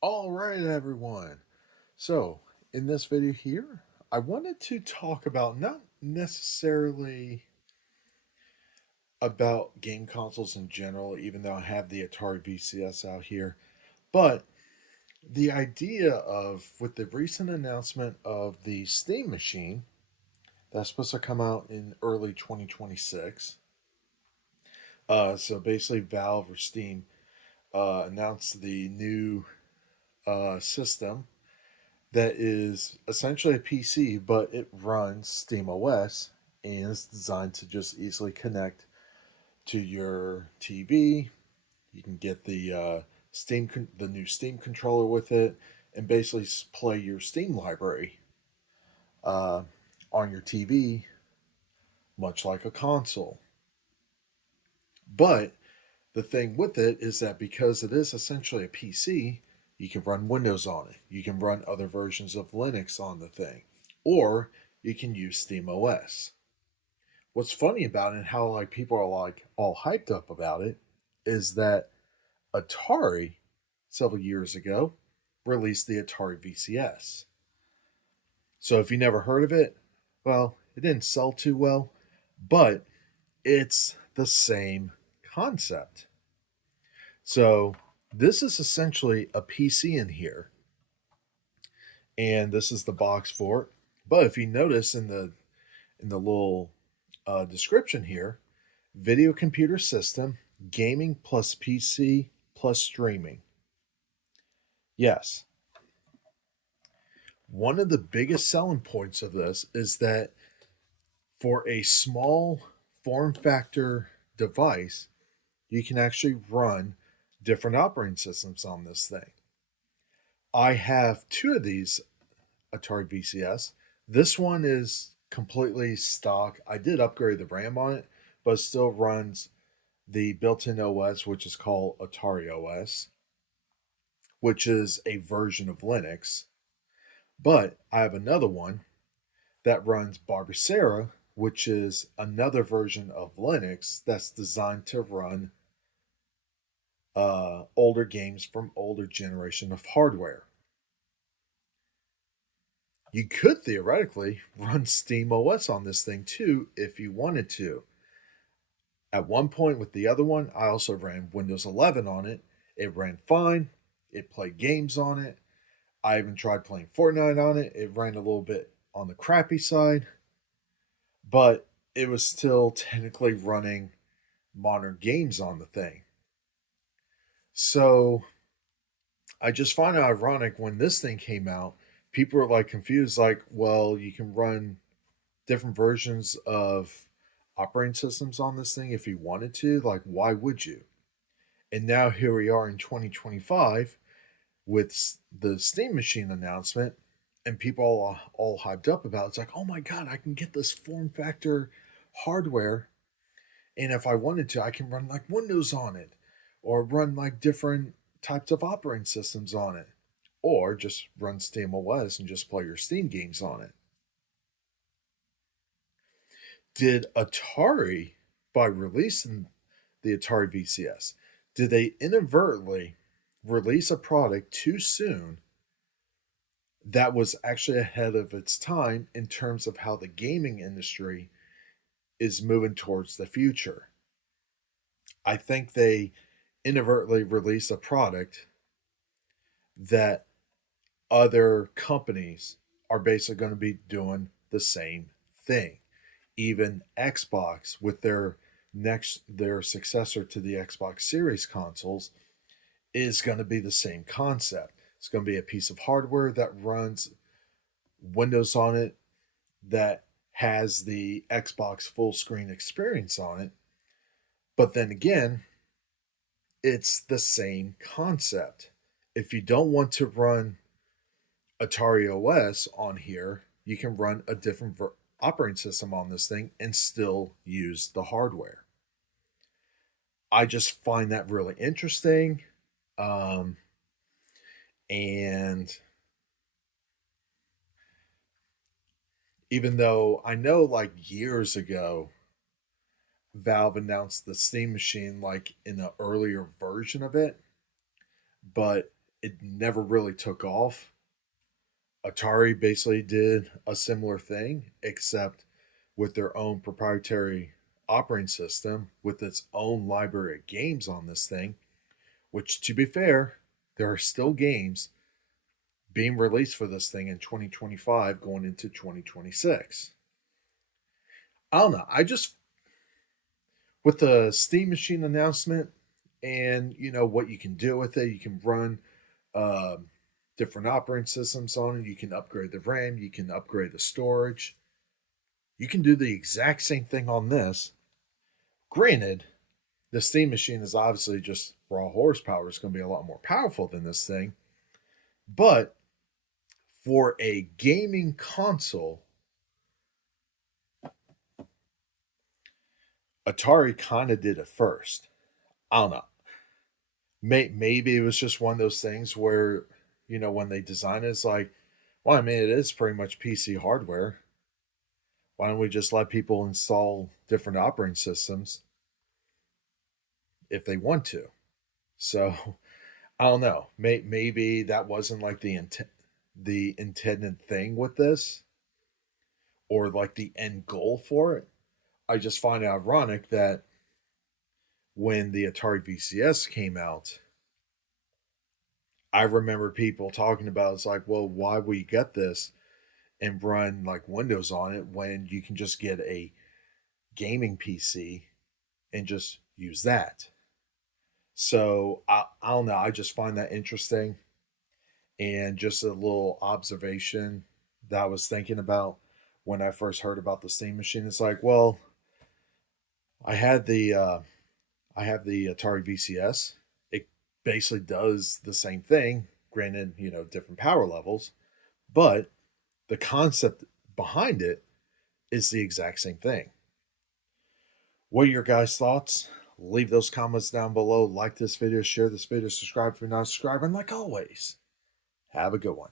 All right, everyone. So, in this video here, I wanted to talk about not necessarily about game consoles in general, even though I have the Atari VCS out here, but the idea of with the recent announcement of the Steam machine that's supposed to come out in early 2026. So basically, Valve or Steam announced the new system that is essentially a PC, but it runs SteamOS and is designed to just easily connect to your TV. You can get the new Steam controller with it, and basically play your Steam library uh, on your TV, much like a console. But the thing with it is that because it is essentially a PC, you can run Windows on it. You can run other versions of Linux on the thing, or you can use SteamOS. What's funny about it and how like people are like all hyped up about it is that Atari several years ago released the Atari VCS. So if you never heard of it, well, it didn't sell too well, but it's the same concept. So this is essentially a PC in here, and this is the box for it. But if you notice in the little description here, video computer system, gaming plus PC plus streaming. Yes, one of the biggest selling points of this is that for a small form factor device, you can actually run different operating systems on this thing. I have two of these Atari VCS. This one is completely stock. I did upgrade the RAM on it, but it still runs the built-in OS, which is called Atari OS, which is a version of Linux. But I have another one that runs Barbacera, which is another version of Linux that's designed to run older games from older generation of hardware. You could theoretically run Steam OS on this thing too if you wanted to. At one point with the other one, I also ran Windows 11 on it. It ran fine. It played games on it. I even tried playing Fortnite on it. It ran a little bit on the crappy side, but it was still technically running modern games on the thing. So I just find it ironic when this thing came out, people were like confused, like, well, you can run different versions of operating systems on this thing if you wanted to. Like, why would you? And now here we are in 2025 with the Steam Machine announcement, and people all hyped up about it. It's like, oh my god, I can get this form factor hardware, and if I wanted to, I can run like Windows on it, or run like different types of operating systems on it, or just run Steam OS and just play your Steam games on it. Did Atari, by releasing the Atari VCS, did they inadvertently release a product too soon that was actually ahead of its time in terms of how the gaming industry is moving towards the future? I think they inadvertently released a product that other companies are basically going to be doing the same thing. Even Xbox with their successor to the Xbox Series consoles is going to be the same concept. It's going to be a piece of hardware that runs Windows on it that has the Xbox full screen experience on it. But then again, it's the same concept. If you don't want to run Atari OS on here, you can run a different operating system on this thing and still use the hardware. I just find that really interesting. Um, and even though I know like years ago, Valve announced the Steam machine like in an earlier version of it, but it never really took off. Atari basically did a similar thing, except with their own proprietary operating system with its own library of games on this thing, which, to be fair, there are still games being released for this thing in 2025 going into 2026. I don't know. I just, with the Steam Machine announcement and, what you can do with it, you can run um, different operating systems on it. You can upgrade the RAM, you can upgrade the storage. You can do the exact same thing on this. Granted, the Steam Machine is obviously just raw horsepower. It's going to be a lot more powerful than this thing. But for a gaming console, Atari kind of did it first. I don't know. Maybe it was just one of those things where, when they design it, it's like, well, I mean, it is pretty much PC hardware. Why don't we just let people install different operating systems if they want to? So I don't know. Maybe that wasn't like the intended thing with this, or like the end goal for it. I just find it ironic that when the Atari VCS came out, I remember people talking about it's like, well, why would you get this and run like Windows on it when you can just get a gaming PC and just use that? So I don't know. I just find that interesting, and just a little observation that I was thinking about when I first heard about the Steam Machine. It's like, well, I had the I have the Atari VCS. It basically does the same thing, granted, different power levels, but the concept behind it is the exact same thing. What are your guys' thoughts? Leave those comments down below. Like this video, share this video, subscribe if you're not subscribed, and like always, have a good one.